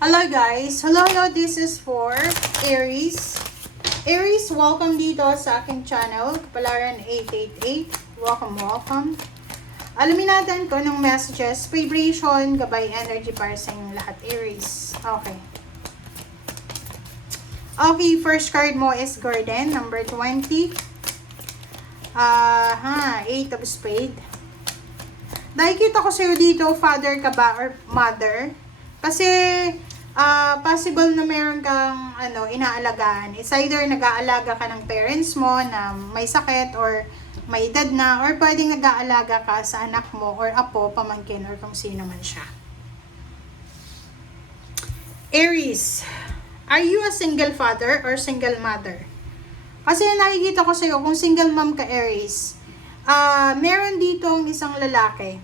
Hello guys! Hello, this is for Aries. Aries, welcome dito sa aking channel, Kapalaran 888. Welcome. Alamin natin kung anong messages, vibration, gabay, energy para sa inyong lahat, Aries. Okay, first card mo is Garden, number 20. 8 of Spade. Nakikita ko sa'yo dito, father ka ba or mother? Kasi, possible na meron kang inaalagaan. It's either nag-aalaga ka ng parents mo na may sakit or may edad na, or pwedeng nag-aalaga ka sa anak mo or apo, pamangkin, or kung sino man siya. Aries, are you a single father or single mother? Kasi nakikita ko sa'yo, kung single mom ka, Aries, meron ditong isang lalaki.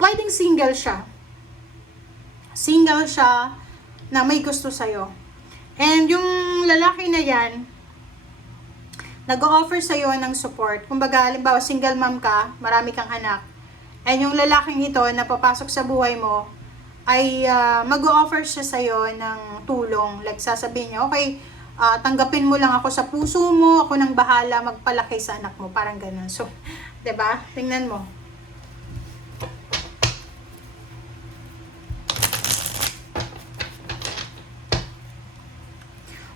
Pwedeng single siya. Single siya na may gusto sa'yo. And yung lalaki na yan, nag-o-offer sa'yo ng support. Kumbaga, halimbawa, single mom ka, marami kang anak. And yung lalaking ito na papasok sa buhay mo, ay mag-o-offer siya sa'yo ng tulong. Like, sasabihin niya, okay, tanggapin mo lang ako sa puso mo, ako nang bahala magpalaki sa anak mo. Parang ganun. So, 'di ba? Tingnan mo.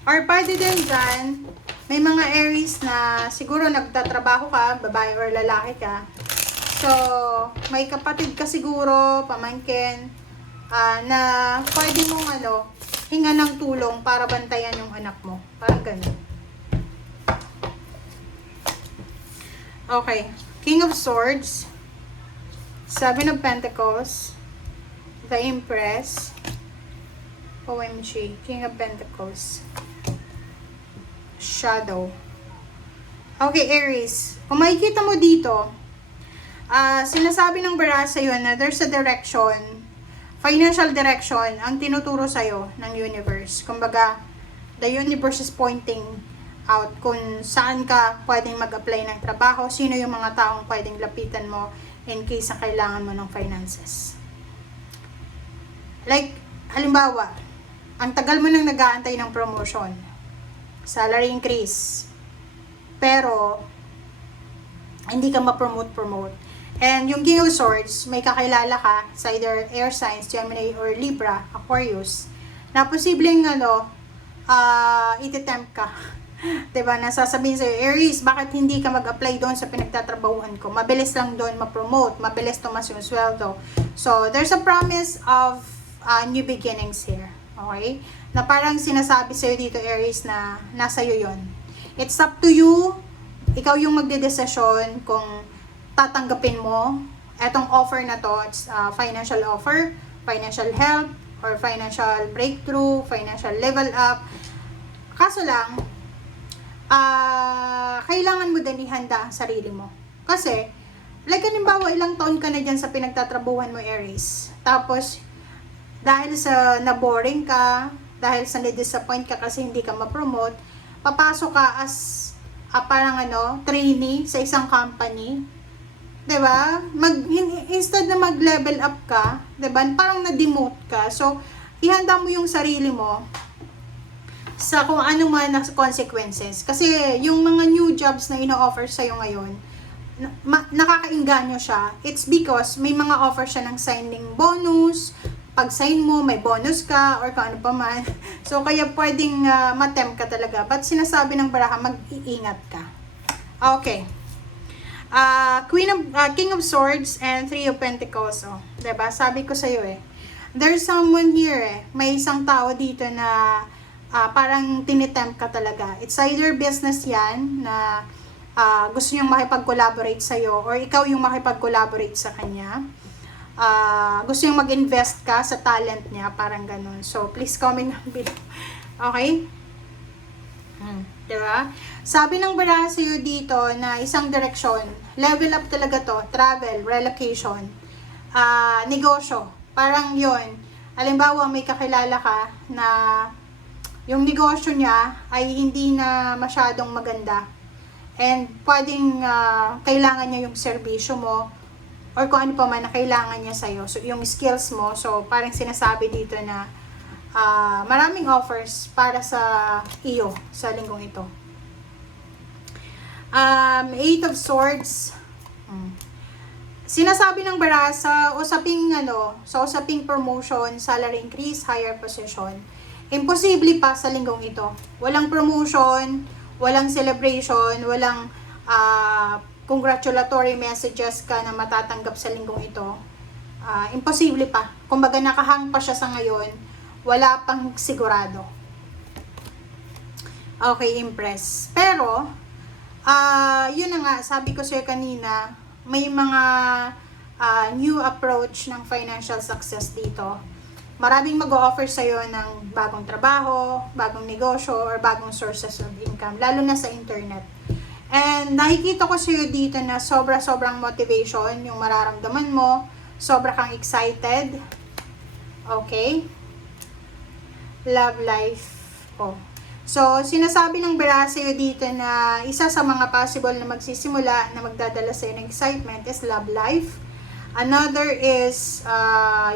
Or pwede din dyan, may mga Aries na siguro nagtatrabaho ka, babae or lalaki ka. So, may kapatid ka siguro, pamangkin, na pwede mong hinga ng tulong para bantayan yung anak mo. Parang ganun. Okay. King of Swords, 7 of Pentacles, the Empress, OMG, King of Pentacles, Shadow. Okay, Aries. Kung makikita mo dito, sinasabi ng bara sa'yo na there's a direction, financial direction, ang tinuturo sa'yo ng universe. Kumbaga, the universe is pointing out kung saan ka pwedeng mag-apply ng trabaho, sino yung mga taong pwedeng lapitan mo in case na kailangan mo ng finances. Like, halimbawa, ang tagal mo nang nag-aantay ng promotion, salary increase, pero hindi ka ma-promote. And yung King of Swords, may kakilala ka sa either air signs, Gemini or Libra, Aquarius, na posibleng ititempt ka. Diba? Nasasabihin sa'yo, Aries, bakit hindi ka mag-apply doon sa pinagtatrabahuhan ko? Mabilis lang doon ma-promote, mabilis tumas yung sweldo. So, there's a promise of new beginnings here. Okay? Na parang sinasabi sa'yo dito, Aries, na nasa iyo yun. It's up to you. Ikaw yung magdedesisyon kung tatanggapin mo etong offer na to. It's financial offer, financial help, or financial breakthrough, financial level up. Kaso lang, kailangan mo din ihanda ang sarili mo. Kasi, like halimbawa, ilang taon ka na dyan sa pinagtatrabuhan mo, Aries. Tapos, dahil sa na-boring ka, dahil sa na-disappoint ka kasi hindi ka ma-promote, papasok ka as parang trainee sa isang company. 'Di ba? Instead na mag-level up ka, 'di ba? Parang na-demote ka. So, ihanda mo yung sarili mo sa kung ano man ang consequences. Kasi yung mga new jobs na ino-offer sa'yo ngayon, nakakainganyo siya. It's because may mga offer siya ng signing bonus. Pag sign mo, may bonus ka or kung ano pa man. So, kaya pwedeng matempt ka talaga. But sinasabi ng baraha, mag-iingat ka. Okay. King of Swords and 3 of Pentacles. Oh, 'di ba? Sabi ko sa iyo there's someone here may isang tao dito na parang tinitempt ka talaga. It's either business 'yan na gusto niyang makipag-collaborate sa iyo or ikaw yung makipag-collaborate sa kanya. Gusto niyang mag-invest ka sa talent niya, parang ganun. So, please comment below. Okay? Diba? Sabi ng baraha sa'yo dito na isang direksyon, level up talaga to, travel, relocation, negosyo, parang yon. Halimbawa, may kakilala ka na yung negosyo niya ay hindi na masyadong maganda and pwedeng kailangan niya yung serbisyo mo or kung ano pa man na kailangan niya sa'yo. So, yung skills mo. So, parang sinasabi dito na maraming offers para sa iyo sa linggong ito. Eight of Swords. Sinasabi ng bara sa usaping promotion, salary increase, higher position. Imposible pa sa linggong ito. Walang promotion, walang celebration, walang congratulatory messages ka na matatanggap sa linggong ito. Imposible pa. Kumbaga nakahang pa siya sa ngayon, wala pang sigurado. Okay, Empress. Pero, yun na nga, sabi ko sa'yo kanina, may mga new approach ng financial success dito. Maraming mag-o-offer sa'yo ng bagong trabaho, bagong negosyo, or bagong sources of income, lalo na sa internet. And nakikita ko sa'yo dito na sobrang motivation yung mararamdaman mo, sobra kang excited. Okay? Love life. So, sinasabi ng Bera sa'yo dito na isa sa mga possible na magsisimula na magdadala sa'yo ng excitement is love life. Another is,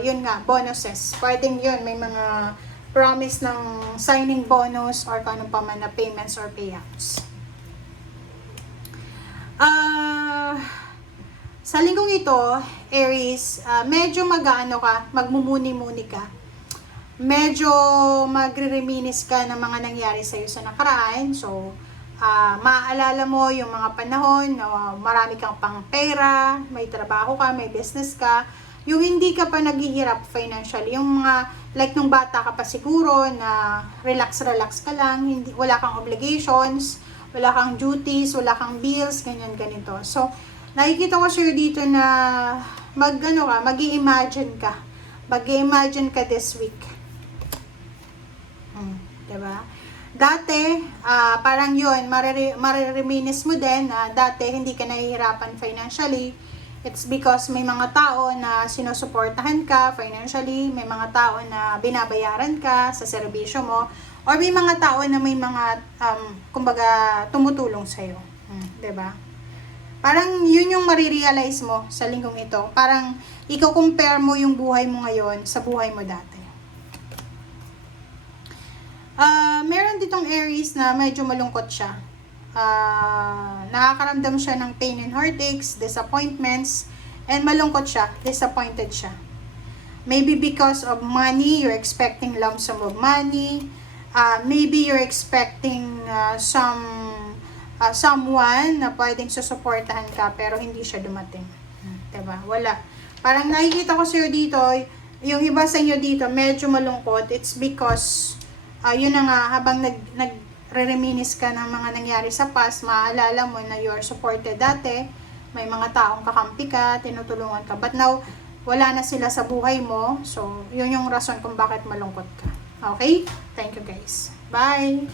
yun nga, bonuses. Pwedeng yun, may mga promise ng signing bonus or kung ano pa man na payments or payouts. Sa linggong ito, Aries, medyo magmumuni-muni ka. Medyo magre-reminis ka ng mga nangyari sa iyo sa nakaraan. So, maaalala mo yung mga panahon na marami kang pang pera, may trabaho ka, may business ka, yung hindi ka pa naghihirap financially, yung mga like nung bata ka pa siguro na relax ka lang, wala kang obligations, wala kang duties, wala kang bills, ganito. So, nakikita ko sa'yo dito na mag-i-imagine ka this week. Diba? Dati, parang yun, marereminis mo din na dati hindi ka nahihirapan financially. It's because may mga tao na sinusuportahan ka financially, may mga tao na binabayaran ka sa serbisyo mo, or may mga tao na may mga, kumbaga, tumutulong sa'yo. Diba? Parang yun yung marirealize mo sa linggong ito. Parang i-compare mo yung buhay mo ngayon sa buhay mo dati. Meron ditong Aries na medyo malungkot siya. Nakakaramdam siya ng pain and heartaches, disappointments, and malungkot siya, disappointed siya. Maybe because of money, you're expecting lump sum of money. Maybe you're expecting someone na pwedeng susuportahan ka pero hindi siya dumating. Diba? Wala. Parang nakikita ko sa'yo dito, yung iba sa inyo dito medyo malungkot. It's because yun na nga, habang nagre-reminis ka ng mga nangyari sa past, maaalala mo na you're supported dati, may mga taong kakampi ka, tinutulungan ka, but now, wala na sila sa buhay mo, so yun yung rason kung bakit malungkot ka. Okay? Thank you guys. Bye!